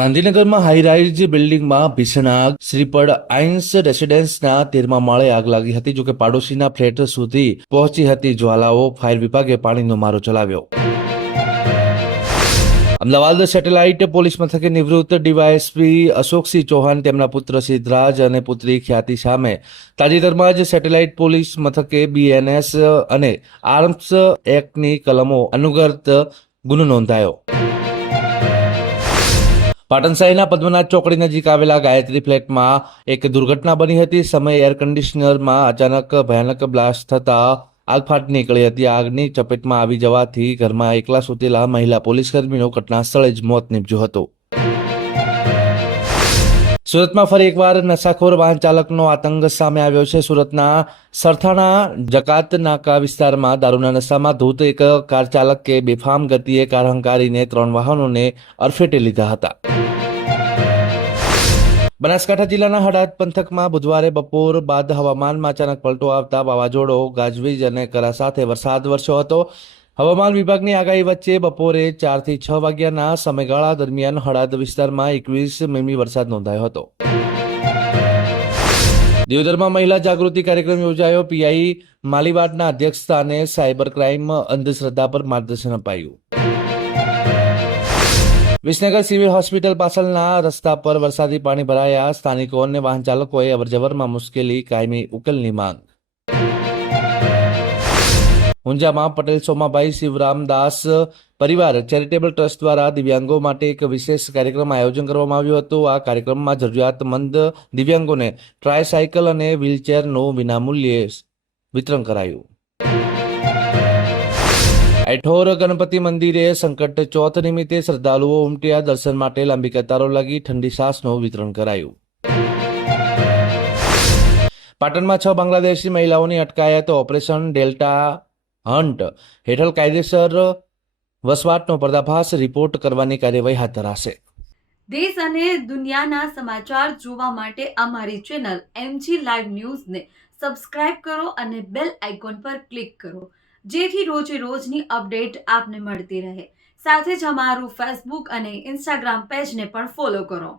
ગાંધીનગરમાં હાઈરાઇઝ બિલ્ડિંગમાં ભીષણ આગ. શ્રીપડ આઇન્સ રેસિડેન્સના 13મા માળે આગ લાગી હતી. જોકે પાડોશીના ફ્લેટ સુધી પહોંચી હતી જ્વાલાઓ. ફાયર વિભાગે પાણીનો મારો ચલાવ્યો. અમદાવાદ સેટેલાઇટ પોલીસ મથકે નિવૃત્ત ડીવાયએસપી અશોકસિંહ ચૌહાણ તેમના પુત્ર સિદ્ધરાજ અને પુત્રી ખ્યાતિ સામે તાજેતરમાં જ સેટેલાઇટ પોલીસ મથકે બીએનએસ અને આર્મ્સ એક્ટની કલમો અનુગત ગુનો નોંધાયો. પાટણ શહેરના પદ્મનાથ ચોકડી નજીક આવેલા ગાયત્રી ફ્લેટમાં એક દુર્ઘટના બની હતી. સમયે એર કન્ડિશનરમાં અચાનક ભયાનક બ્લાસ્ટ થતા આગ ફાટી નીકળી હતી. આગની ચપેટમાં આવી જવાથી ઘરમાં એકલા સૂતેલા મહિલા પોલીસકર્મીનું ઘટના સ્થળે જ મોત નીપજ્યું હતું. સુરતમાં ફરી એકવાર નશાખોર વાહન ચાલકનો આતંક સામે આવ્યો છે. સુરતના સરથાણા જકાત નાકા વિસ્તારમાં દારૂના નશામાં ધૂત એક કાર ચાલકે બેફામ ગતિએ કાર હંકારીને 3 વાહનોને અડફેટે લીધા હતા. બનાસકાંઠા જિલ્લાના હળવદ પંથકમાં બુધવારે બપોર બાદ હવામાનમાં અચાનક પલટો આવતા વાવાઝોડો, ગાજવીજ અને કરા સાથે વરસાદ વરસ્યો હતો. હવામાન વિભાગની આગાહી વચ્ચે બપોરે 4 થી 6 વાગ્યાના સમયગાળા દરમિયાન હળવદ વિસ્તારમાં 21 મીમી વરસાદ નોંધાયો હતો. દિયોદરમાં મહિલા જાગૃતિ કાર્યક્રમ યોજાયો. પીઆઈ માલીવાડના અધ્યક્ષસ્થાને સાયબર ક્રાઇમ અંધશ્રદ્ધા પર માર્ગદર્શન અપાયું. વિસનગર સિવિલ હોસ્પિટલ પાછળના રસ્તા પર વરસાદી પાણી ભરાયા. સ્થાનિકો અને વાહન ચાલકોએ અવરજવરમાં મુશ્કેલી, કાયમી ઉકેલની માંગ. ઊંઝામાં પટેલ સોમાભાઈ શિવરામદાસ પરિવાર ચેરિટેબલ ટ્રસ્ટ દ્વારા દિવ્યાંગો માટે એક વિશેષ કાર્યક્રમ આયોજન કરવામાં આવ્યું હતું. આ કાર્યક્રમમાં જરૂરિયાતમંદ દિવ્યાંગોને ટ્રાયસાયકલ અને વ્હીલચેરનું વિનામૂલ્યે વિતરણ કરાયું. એઠોર ગણપતિ મંદિરે સંકટ ચોથ નિમિત્તે શ્રદ્ધાળુઓ ઉમટ્યા. દર્શન માટે લાંબી કતારો લાગી. ઠંડી છાશનું વિતરણ કરાયું. પાટણમાં 6 બાંગ્લાદેશી મહિલાઓની અટકાયત. ઓપરેશન ડેલ્ટા હન્ટ હેઠળ કાયદેસર વસવાટનો પર્દાફાશ. રિપોર્ટ કરવાની કાર્યવાહી હાથ ધરાશે. દેશ અને દુનિયાના સમાચાર જોવા માટે અમારી ચેનલ MG લાઈવ ન્યૂઝને સબસ્ક્રાઇબ કરો અને બેલ આઇકોન પર ક્લિક કરો, જેથી રોજે રોજની અપડેટ આપને મળતી રહે. સાથે જ અમારું ફેસબુક અને ઇન્સ્ટાગ્રામ પેજને પણ ફોલો કરો.